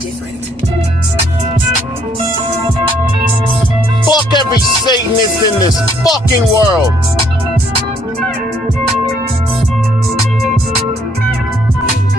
different. Fuck every Satanist in this fucking world.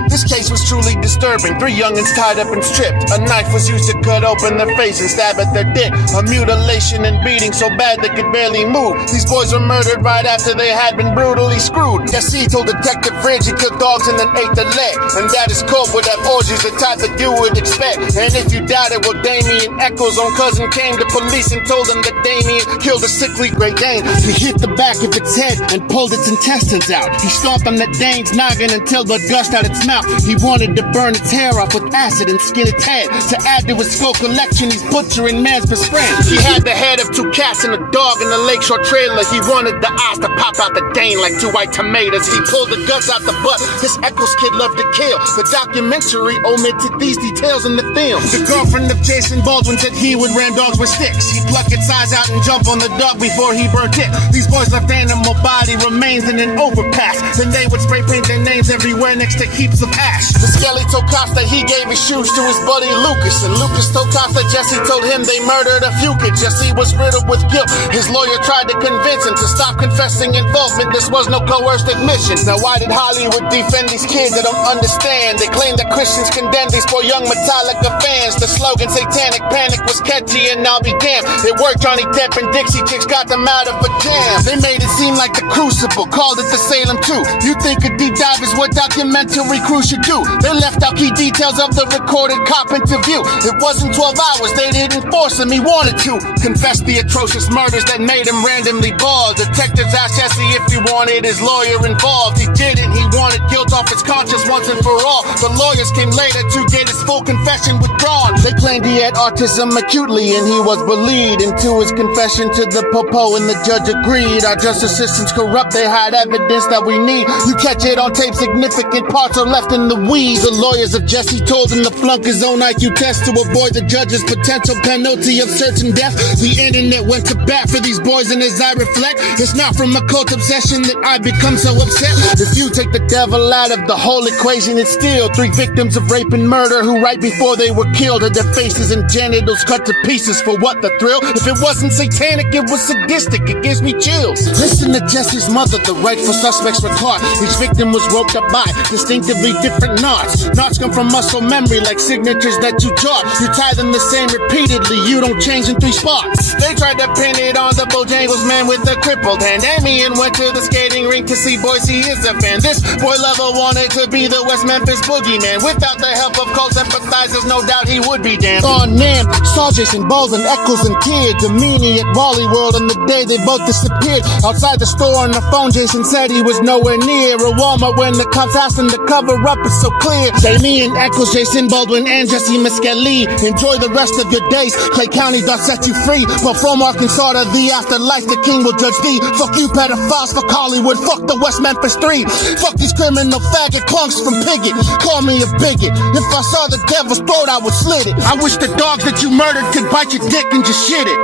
This case was truly disturbing. 3 youngins tied up and stripped. A knife was used to cut open their face and stab at their dick. A mutilation and beating so bad they could barely move. These boys were murdered right after they had been brutally screwed. Jesse told Detective Fridge he killed dogs and then ate the leg. And that his corp would have orgies, the type that you would expect. And if you doubt it, well, Damien Echols' own cousin came to police and told him that Damien killed a sickly Great Dane. He hit the back of its head and pulled its intestines out. He stomped on that Dane's noggin until blood gushed out its mouth. He wanted to burn its hair off with acid and skin its head. To add to his skull collection, he's butchering man's best friend. He had the head of 2 cats and a dog in the lakeshore trailer. He wanted the eyes to pop out the Dane like 2 white tomatoes. He pulled the guts out the butt. This Echols kid loved to kill. The documentary omitted these details in the film. The girlfriend of Jason Baldwin said he would ram dogs with sticks. He'd pluck its eyes out and jump on the dog before he burnt it. These boys left animal body remains in an overpass. Then they would spray paint their names everywhere next to heaps of ash. The Skelly told Costa he gave his shoes to his buddy Lucas. And Lucas told Costa Jesse told him they murdered a few kids. Jesse was riddled with guilt. His lawyer tried to convince him to stop confessing involvement. This was no coerced admission. Now why did Hollywood defend these kids? I don't understand. They claim that Christians condemn these 4 young Metallica fans. The slogan Satanic Panic was catchy and I'll be damned. It worked. Johnny Depp and Dixie Chicks got them out of a jam. They made it seem like the Crucible, called it the Salem 2. You think a deep dive is what documentary crew should do? They left out key details of the recorded cop interview. It wasn't 12 hours, they didn't force him, he wanted to confess the atrocious murders that made him randomly bald. Detectives asked Jesse if he wanted his lawyer involved. He didn't, he wanted guilt off his conscience once and for all. The lawyers came later to get his full confession withdrawn. They claimed he had autism acutely and he was bullied into his confession to the popo, and the judge agreed. Our justice system's corrupt, they hide evidence that we need. You catch it on tape, significant parts are left in the weeds. The lawyers of Jesse told him to flunk his own IQ test to avoid the judge's potential penalty of certain death. The internet went to bat for these boys, and as I reflect, it's not from a cult obsession that I become so upset. If you take the devil out of the whole equation, it's still 3 victims of rape and murder who right before they were killed had their faces and genitals cut to pieces. For what, the thrill? If it wasn't satanic, it was sadistic. It gives me chills. Listen to Jesse's mother, the rightful suspects were caught. Each victim was roped up by distinctively different knots. Knots come from muscle memory like signatures that you jot. You tie them the same repeatedly, you don't change in 3 spots. They tried to pin it on the Bojangles man with the crippled hand. Damien went to the skating rink to see boys, he is a fan. This boy lover wanted to be the West Memphis boogeyman. Without the help of cult sympathizers, no doubt he would be damned. On man, saw Jason Baldwin, Echols and kids. A meanie at Wally World on the day they both disappeared. Outside the store on the phone, Jason said he was nowhere near a Walmart when the cops asked him to cover up. It's so clear. Damien Echols, Jason Baldwin, and Jesse Miscali. Enjoy the rest of your days. Clay County does set you free. But from Arkansas to the afterlife, the king will judge thee. Fuck you, pedophiles, fuck Hollywood, fuck the West Memphis 3. Fuck these criminal faggot clunks from Piggott. Call me a bigot. If I saw the devil's throat, I would slit it. I wish the dogs that you murdered could bite your dick and just shit it.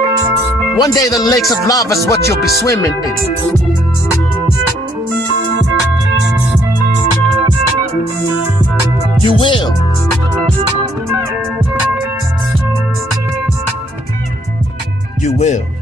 One day the lakes of lava's what you'll be swimming in. You will. You will.